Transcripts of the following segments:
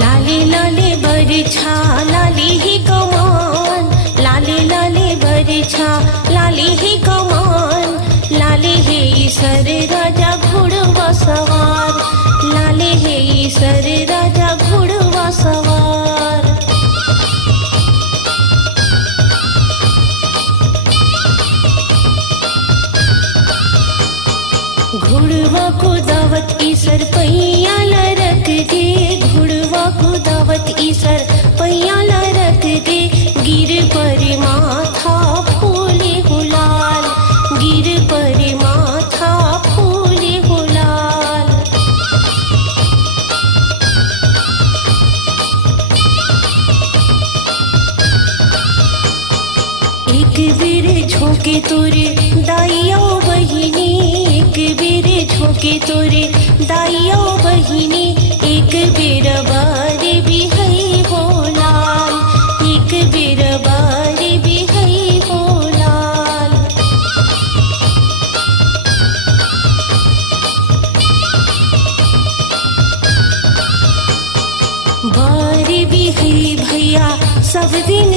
लाले लाले बरछा लाली ही कमान, लाले लाले बरछा लाली ही कमान, लाले हे सर राजा घोड़वा सवार, लाले हे सर राजा घोड़वा सवार। घोड़वा को दावत ईसर पैया रख दे, घोड़वा को दावत ईसर पैया रख दे, गिर पर माथा फूले गुलाल, गिर पर माथा फूले गुलाल। एक बेर झोंके तोरे दाइया बहिनी, एक बेर झोंके तोरे दाइया बहिनी, एक बेर बारे भी है हो लाल, एक बेर बारे भी है हो लाल। बारे भी है भैया सब दिन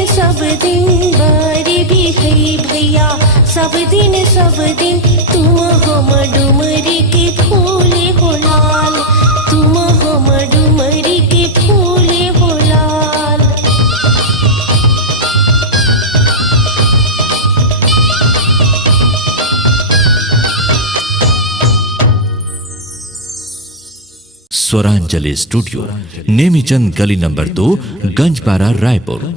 बारे भी है भैया सब दिन, तुम हम डुमरी के फूले हो लाल, तुम हम डुमरी के फूले हो लाल। स्वरांजलि स्टूडियो, नेमीचंद गली नंबर 2, गंजपारा, रायपुर।